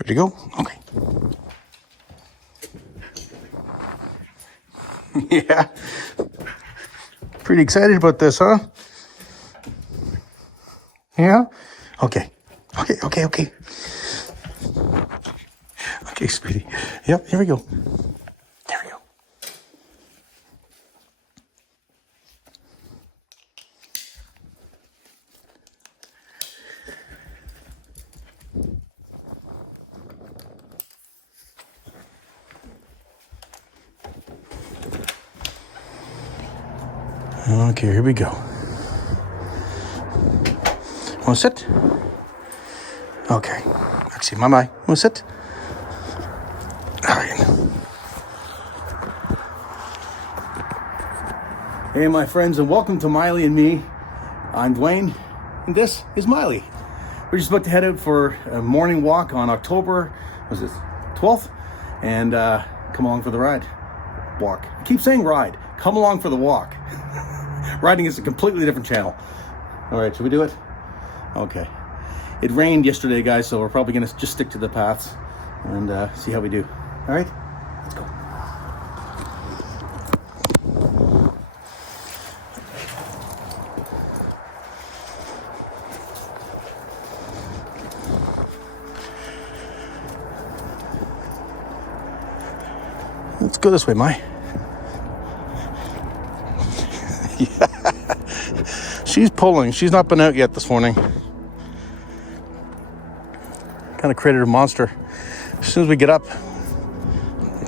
Ready to go? Okay. Yeah. Pretty excited about this, huh? Yeah? Okay. Okay. Okay, sweetie. Yep, here we go. There we go. Okay, here we go. Want to sit? Okay. Actually, my. Want to sit? All right. Hey, my friends, and welcome to Miley and Me. I'm Dwayne, and this is Miley. We're just about to head out for a morning walk on October, was it 12th? And come along for the ride. Walk. I keep saying ride. Come along for the walk. Riding is a completely different channel. All right, should we do it? Okay. It rained yesterday, guys, so we're probably going to just stick to the paths and see how we do. All right, let's go. Let's go this way, Mai. Yeah. She's pulling. She's not been out yet this morning. Kind of created a monster. As soon as we get up,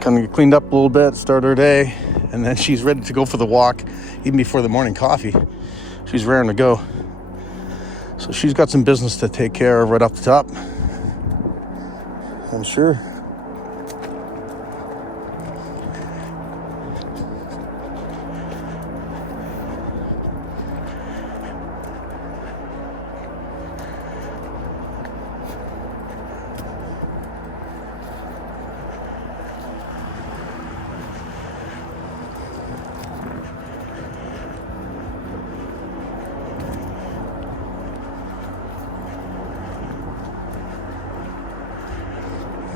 kind of get cleaned up a little bit, start our day, and then she's ready to go for the walk, even before the morning coffee. She's raring to go. So she's got some business to take care of right off the top, I'm sure.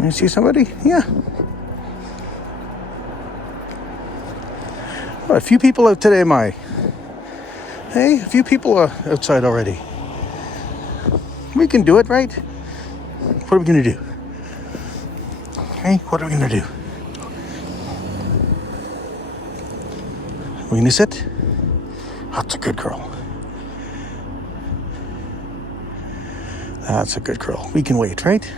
You see somebody? Yeah. Oh, a few people out today, Mai. Hey, a few people are outside already. We can do it, right? What are we going to do? Hey, what are we going to do? We going to sit? That's a good girl. That's a good girl. We can wait, right?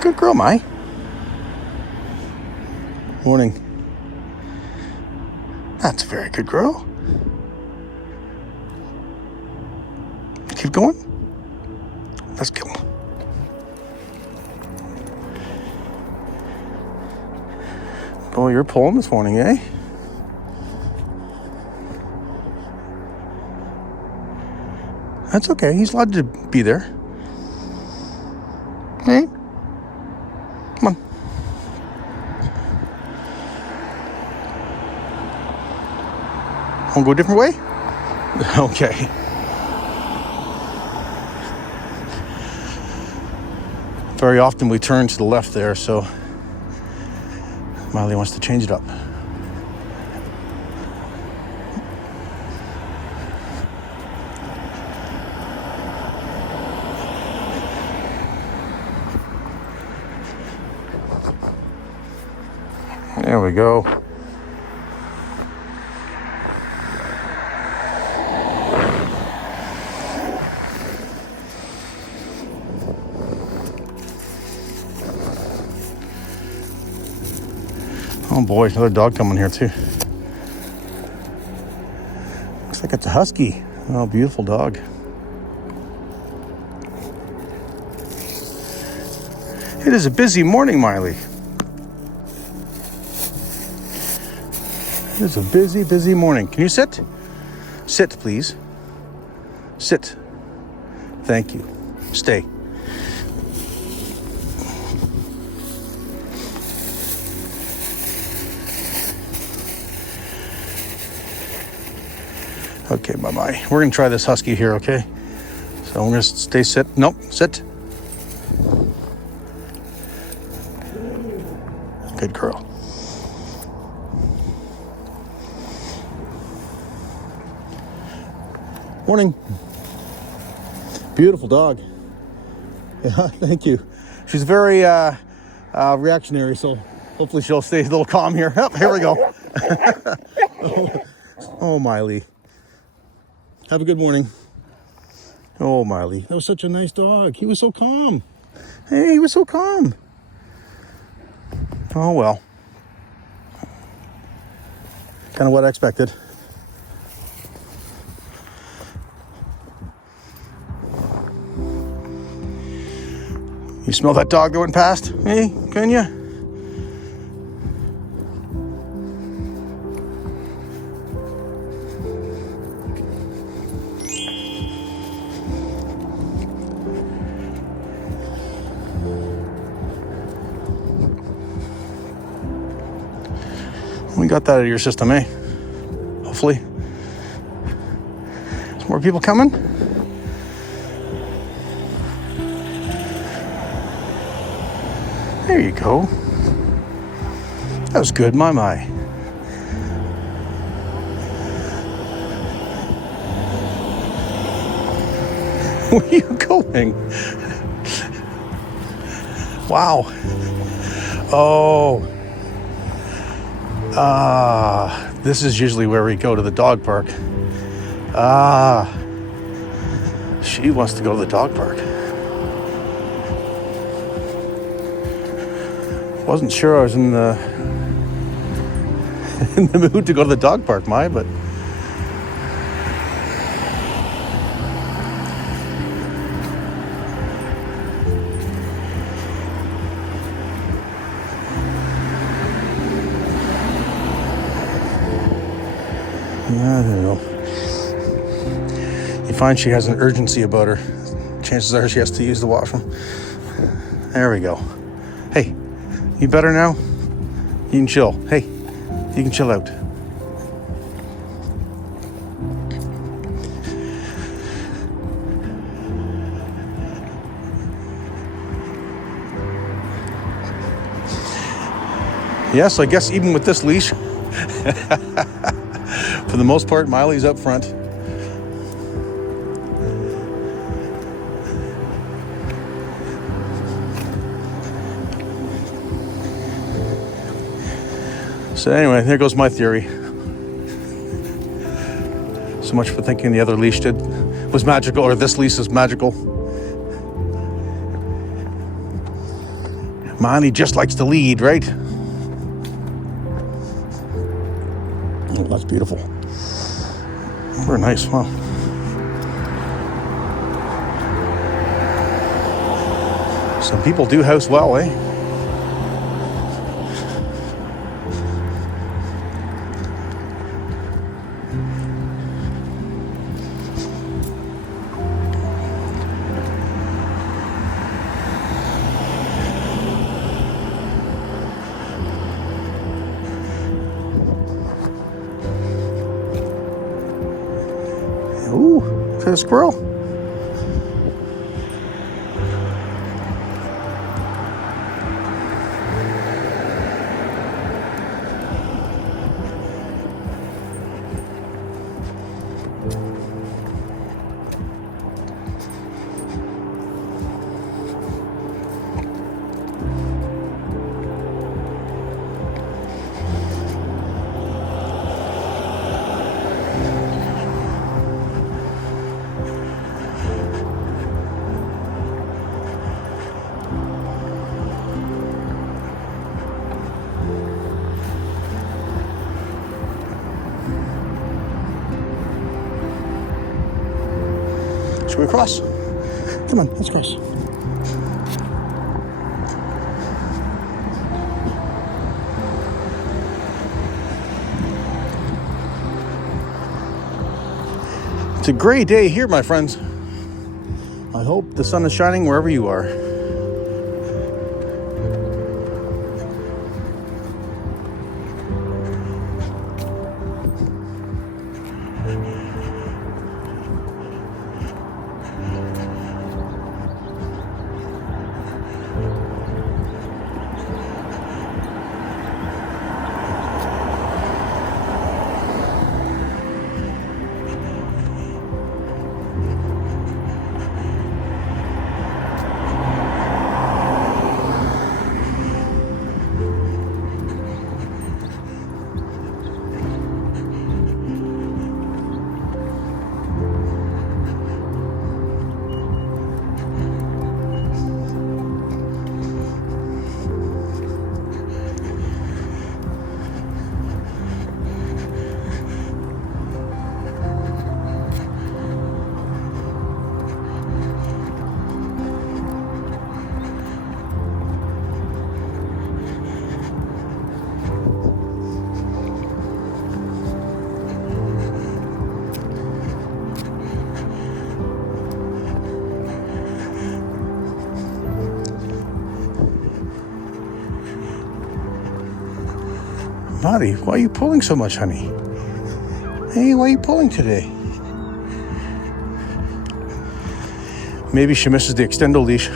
Good girl, Mai. Morning. That's a very good girl. Keep going. Let's go. Oh, you're pulling this morning, eh? That's okay. He's allowed to be there. Hey? Come on. Want to go a different way? Okay. Very often we turn to the left there, so Miley wants to change it up. There we go. Oh boy, another dog coming here too. Looks like it's a husky. Oh, beautiful dog. It is a busy morning, Miley. It is a busy, busy morning. Can you sit? Sit, please. Sit. Thank you. Stay. Okay, bye-bye. We're gonna try this husky here, okay? So I'm gonna stay sit. Nope, sit. Good girl. Morning. Beautiful dog. Yeah, thank you. She's very reactionary, so hopefully she'll stay a little calm here. Oh, here we go. Oh, Miley. Have a good morning. Oh, Miley. That was such a nice dog. He was so calm. Hey, he was so calm. Oh, well. Kind of what I expected. You smell that dog that went past? Hey, can you? We got that out of your system, eh? Hopefully. There's more people coming. There you go. That was good, my. Where are you going? Wow. Oh. This is usually where we go to the dog park. She wants to go to the dog park. Wasn't sure I was in the mood to go to the dog park, but I don't know. You find she has an urgency about her. Chances are she has to use the washroom. There we go. Hey, you better now? You can chill. Hey, you can chill out. Yes, I guess even with this leash, for the most part, Miley's up front. So anyway, there goes my theory. So much for thinking the other leash was magical, or this leash is magical. Miley just likes to lead, right? Oh, that's beautiful. Very nice, wow. Some people do house well, eh? Ooh, is that a squirrel? Should we cross? Come on, let's cross. It's a gray day here, my friends. I hope the sun is shining wherever you are. Miley, why are you pulling so much, honey? Hey, why are you pulling today? Maybe she misses the extendo leash.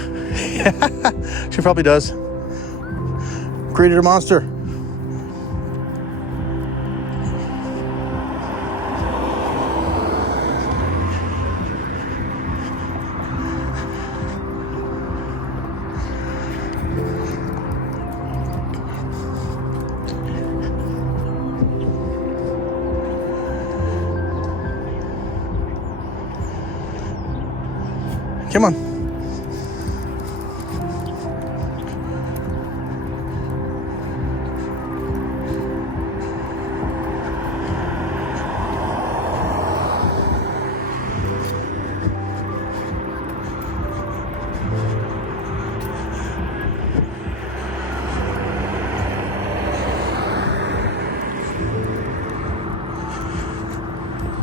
She probably does. Created a monster. Come on.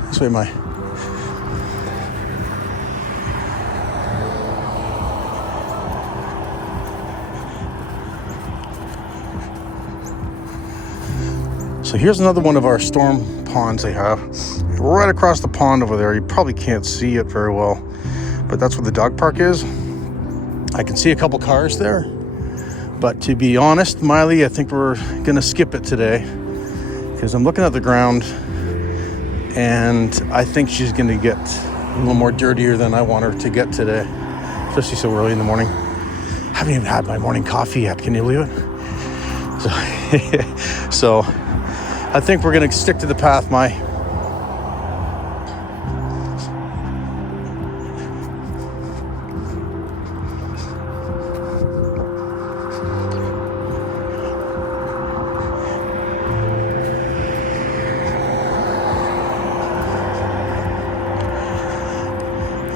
This way, Mai. So here's another one of our storm ponds they have. Right across the pond over there. You probably can't see it very well, but that's where the dog park is. I can see a couple cars there. But to be honest, Miley, I think we're gonna skip it today because I'm looking at the ground and I think she's gonna get a little more dirtier than I want her to get today, especially so early in the morning. I haven't even had my morning coffee yet, can you believe it? So I think we're gonna stick to the path, Mai.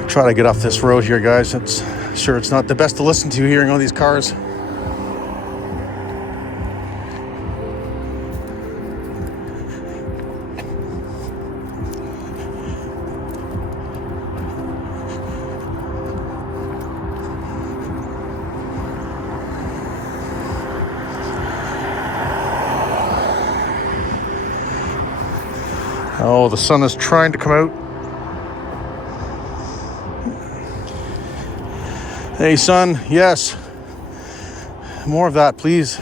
Try to get off this road here, guys. It's not the best to listen to hearing all these cars. Oh, the sun is trying to come out. Hey, son, yes. More of that, please.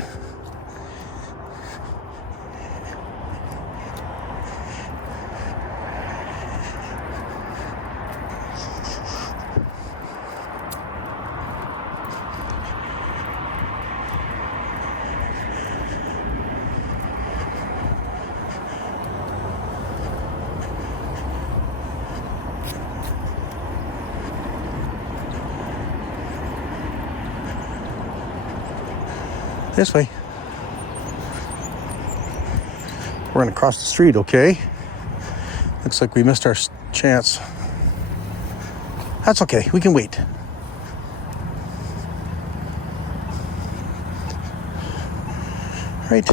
This way. We're gonna cross the street, okay? Looks like we missed our chance. That's okay, we can wait. Right.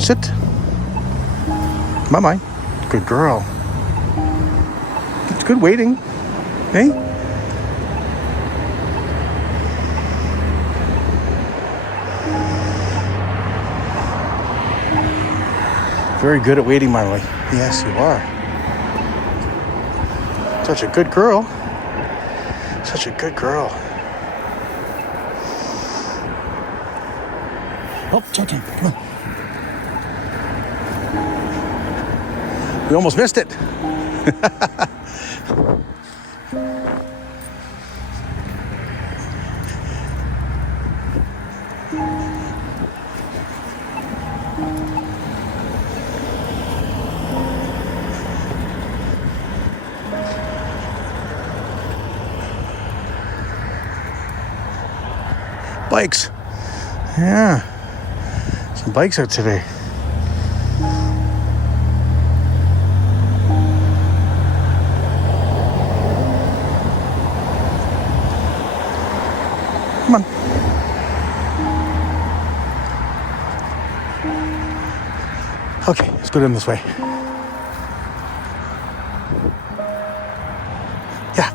Sit. Bye-bye. Good girl. It's good waiting. Hey? Very good at waiting, Miley. Yes, you are. Such a good girl. Such a good girl. Oh, Sheltie, come on. We almost missed it. Bikes. Yeah. Some bikes out today. Come on. Okay, let's go down this way. Yeah.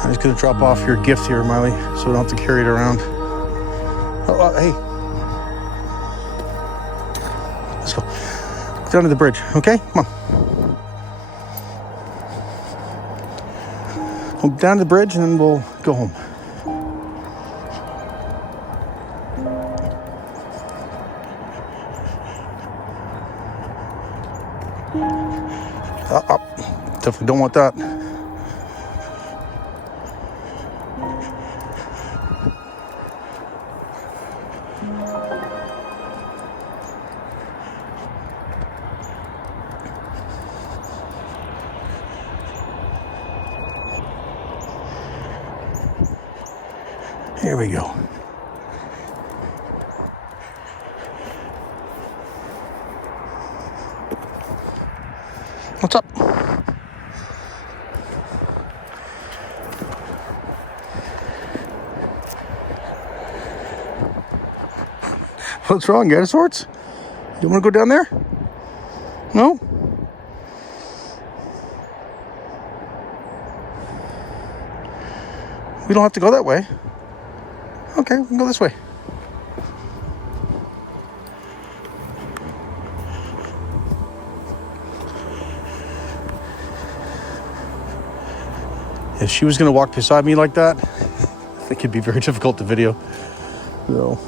I'm just gonna drop off your gift here, Miley, so we don't have to carry it around. Oh, hey. Let's go. Down to the bridge, okay? Come on. We'll down to the bridge and then we'll go home. Definitely don't want that. Here we go. What's up? What's wrong? You out of sorts? You want to go down there? No? We don't have to go that way. Okay, we can go this way. If she was going to walk beside me like that, I think it'd be very difficult to video. So,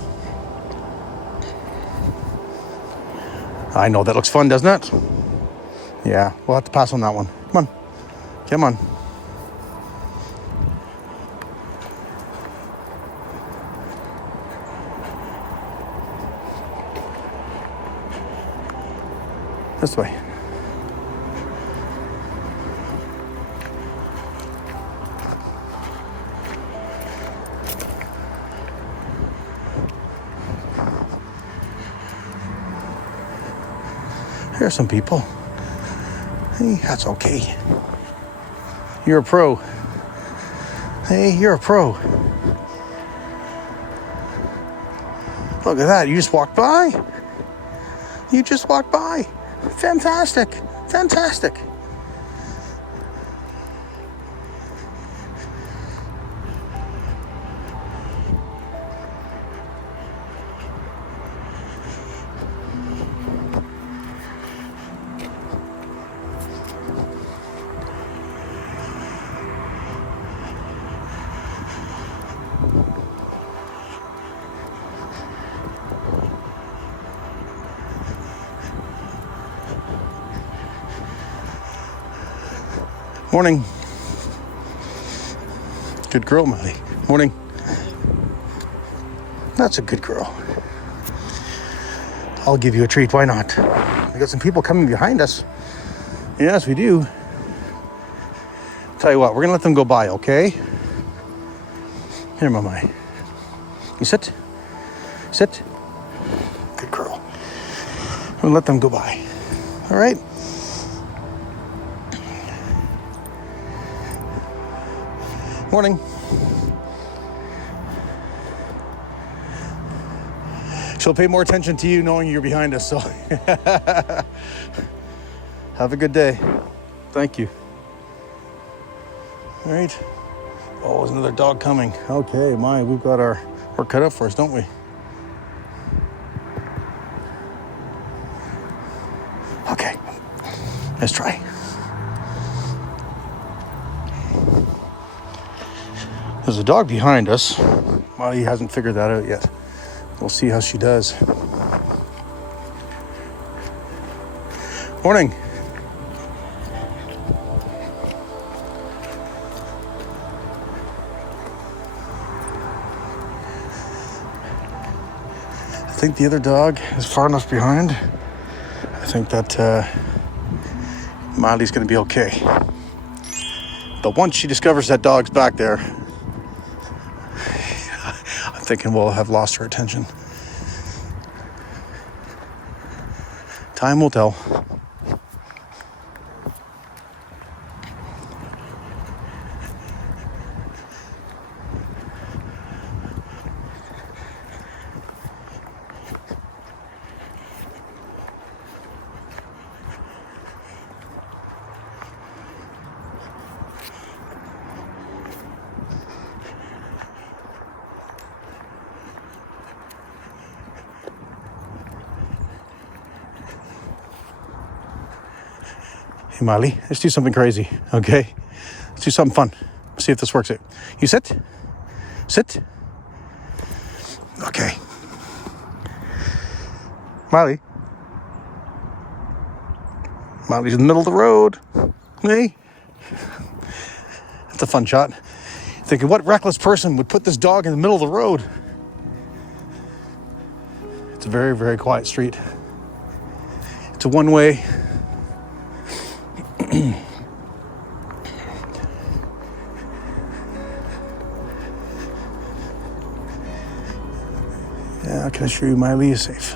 I know that looks fun, doesn't it? Yeah, we'll have to pass on that one. Come on. Come on. This way. Here's some people. Hey, that's okay. You're a pro. Hey, you're a pro. Look at that. You just walked by. You just walked by. Fantastic. Fantastic. Morning. Good girl, Miley. Morning. That's a good girl. I'll give you a treat. Why not? We got some people coming behind us. Yes, we do. Tell you what, we're gonna let them go by, okay? Here, Mama. You sit. Sit. Good girl. We'll let them go by. All right? Morning. She'll pay more attention to you knowing you're behind us, so. Have a good day. Thank you. All right. Oh, there's another dog coming. Okay, we've got our work cut out for us, don't we? Okay, let's try. There's a dog behind us. Molly hasn't figured that out yet. We'll see how she does. Morning. think the other dog is far enough behind. I think that Miley's going to be okay. But once she discovers that dog's back there, I'm thinking we'll have lost her attention. Time will tell. Hey, Miley, let's do something crazy, okay? Let's do something fun. See if this works out. You sit? Sit? Okay. Miley. Miley's in the middle of the road. Hey. That's a fun shot. Thinking, what reckless person would put this dog in the middle of the road? It's a very, very quiet street. It's a one-way. Yeah, I can assure you Miley is safe.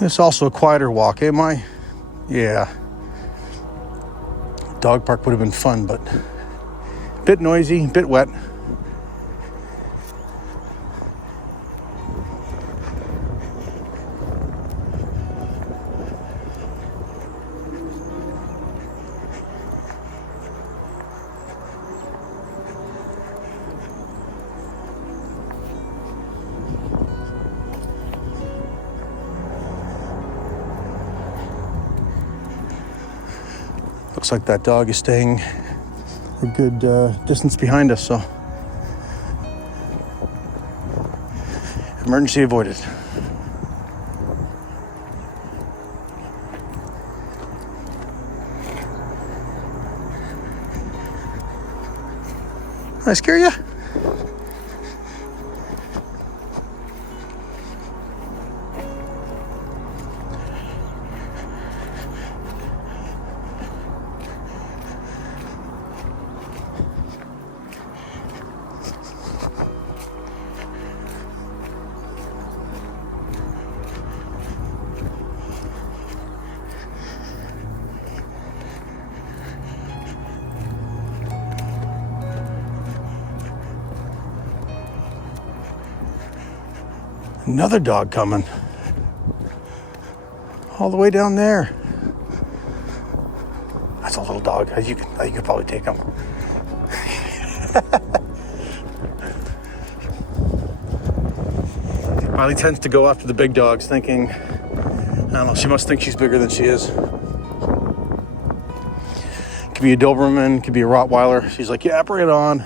It's also a quieter walk, eh, Mai? Yeah. Dog park would have been fun, but a bit noisy, a bit wet. Looks like that dog is staying a good distance behind us, so emergency avoided. Did I scare you? Another dog coming. All the way down there. That's a little dog. You could probably take him. Miley tends to go after the big dogs thinking, I don't know, she must think she's bigger than she is. Could be a Doberman, could be a Rottweiler. She's like, yeah, bring it on.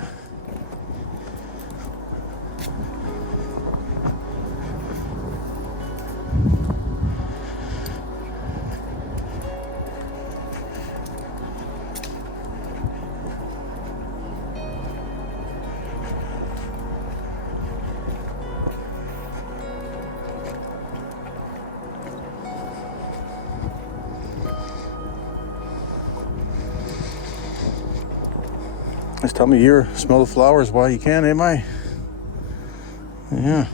This time of year, smell the flowers while you can, am I? Yeah.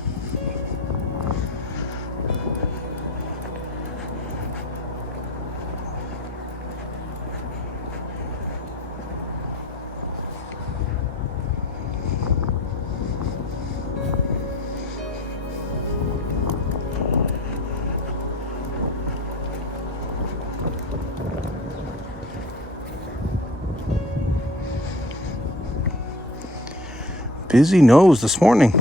busy nose this morning.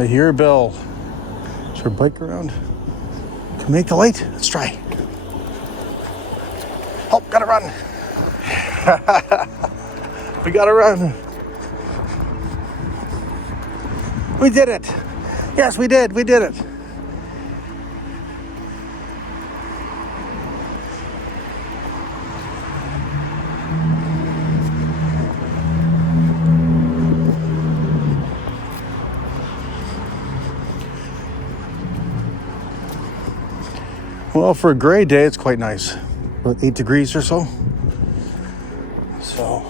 I hear a bell. Is there a bike around? Can we make the light? Let's try. Oh, gotta run. We gotta run. We did it. Yes, we did. We did it. Well, for a gray day, it's quite nice. About 8 degrees or so. So,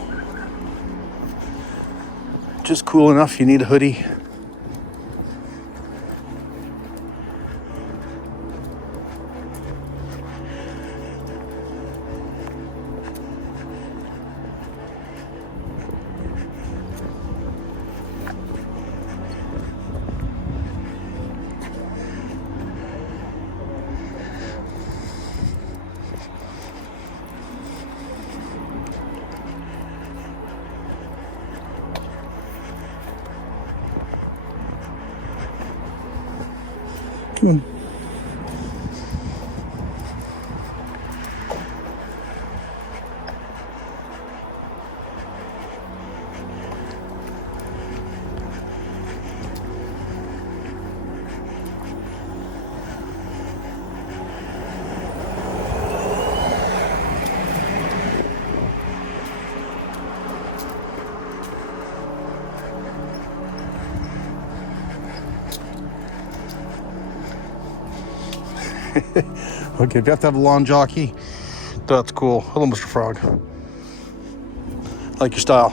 just cool enough. You need a hoodie. Come on. Okay, if you have to have a lawn jockey, that's cool. Hello, Mr. Frog. I like your style.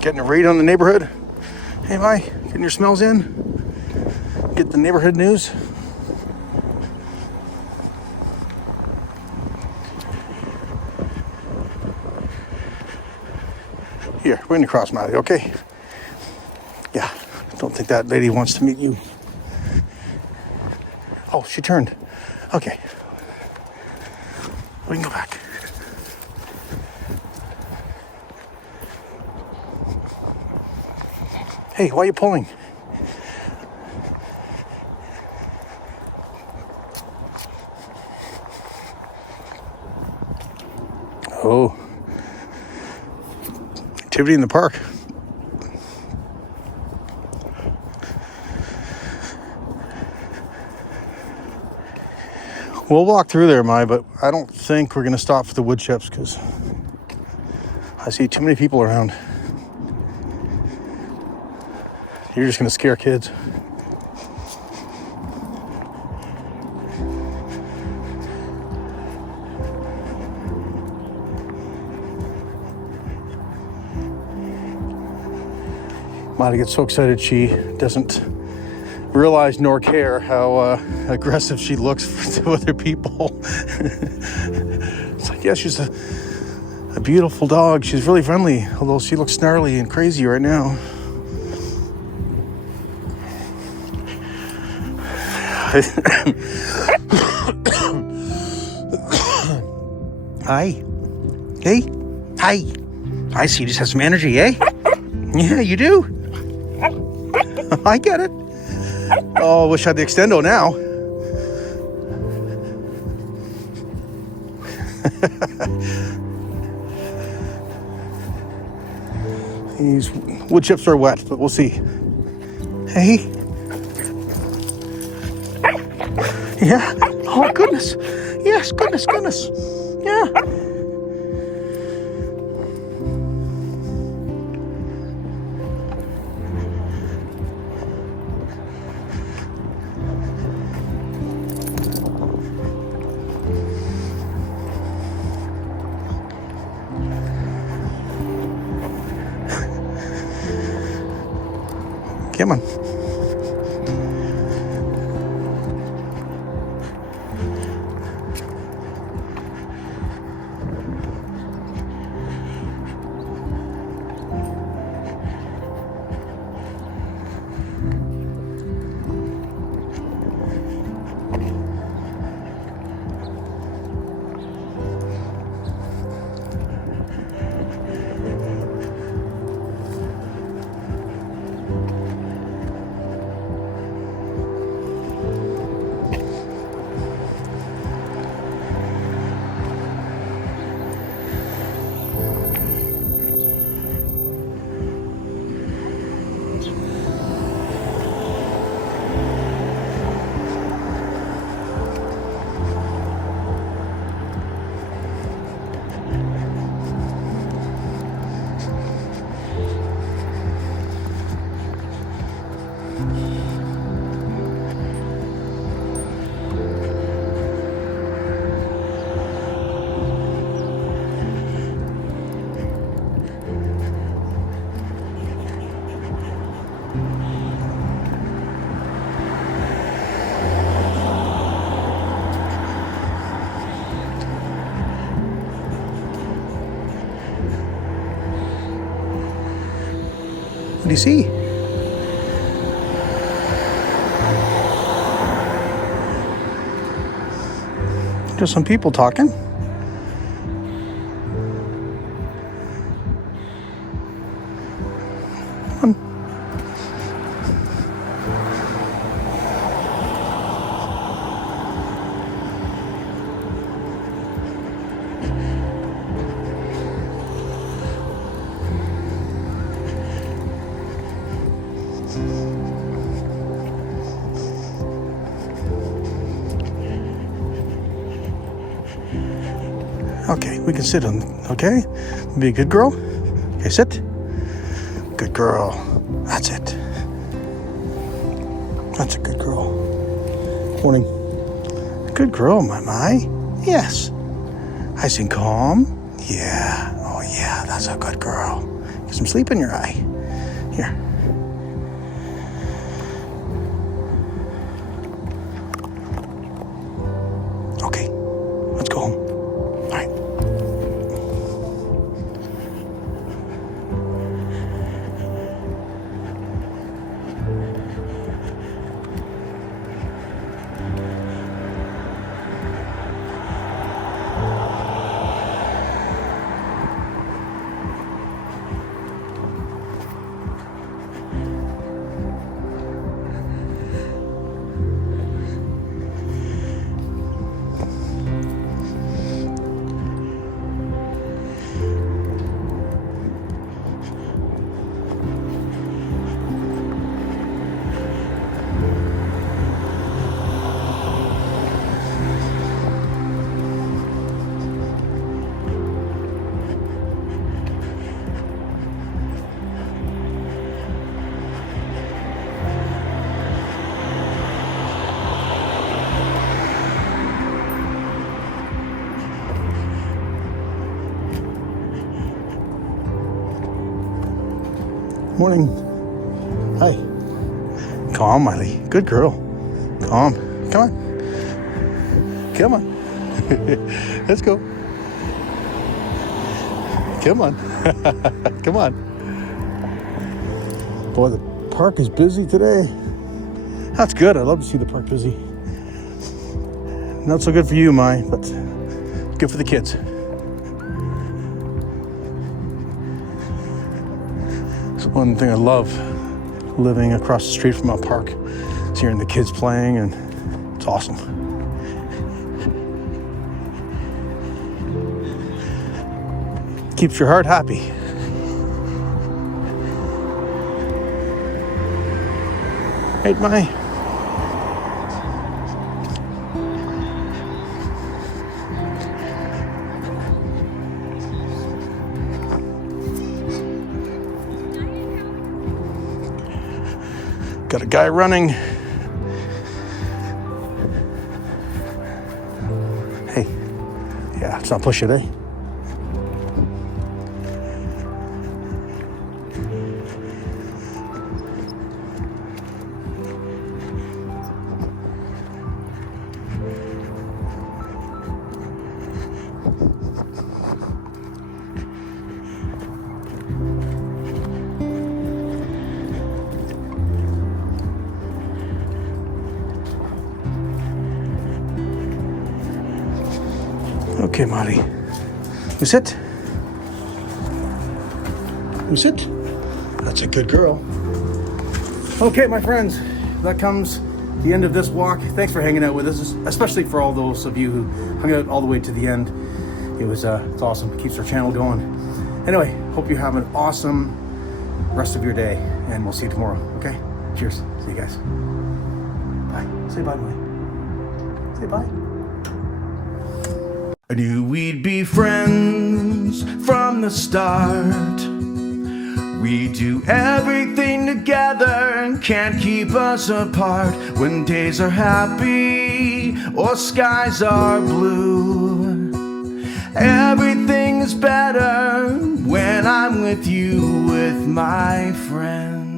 Getting a read on the neighborhood. Hey, Mike, getting your smells in? Get the neighborhood news. Here, we're gonna cross, Miley, okay? Yeah, don't think that lady wants to meet you. Oh, she turned. Okay. We can go back. Hey, why are you pulling? Oh, activity in the park. We'll walk through there, but I don't think we're going to stop for the wood chips because I see too many people around. You're just going to scare kids. Miley gets so excited she doesn't realize nor care how aggressive she looks to other people. It's like, yeah, she's a beautiful dog. She's really friendly, although she looks snarly and crazy right now. Hi. Hey. Hi. I see you just have some energy, eh? Yeah, you do. I get it. Oh, wish I had the extendo now. These wood chips are wet, but we'll see. Hey. Yeah. Oh, goodness. Yes, goodness. Yeah. Come on. What do you see? Just some people talking. Come on. Okay, we can sit on, okay? Be a good girl. Okay, sit. Good girl. That's it. That's a good girl. Morning. Good girl, my. Yes. Nice and calm. Yeah. Oh, yeah, that's a good girl. Get some sleep in your eye. Here. Okay, let's go home. All right. Morning. Hi. Calm, Miley. Good girl. Calm. Come on. Come on. Let's go. Come on. Come on. Boy, the park is busy today. That's good. I love to see the park busy. Not so good for you, Mai, but good for the kids. It's one thing I love living across the street from a park. Is hearing the kids playing, and it's awesome. Keeps your heart happy. Right, Mai? Got a guy running. Hey, yeah, let's not push it, eh? Okay, Molly. You sit. You sit. That's a good girl. Okay, my friends, that comes the end of this walk. Thanks for hanging out with us, especially for all those of you who hung out all the way to the end. It's awesome. It keeps our channel going. Anyway, hope you have an awesome rest of your day, and we'll see you tomorrow. Okay? Cheers. See you guys. Bye. Say bye, Molly. Say bye. I knew we'd be friends from the start. We do everything together and can't keep us apart. When days are happy or skies are blue, everything is better when I'm with you, with my friends.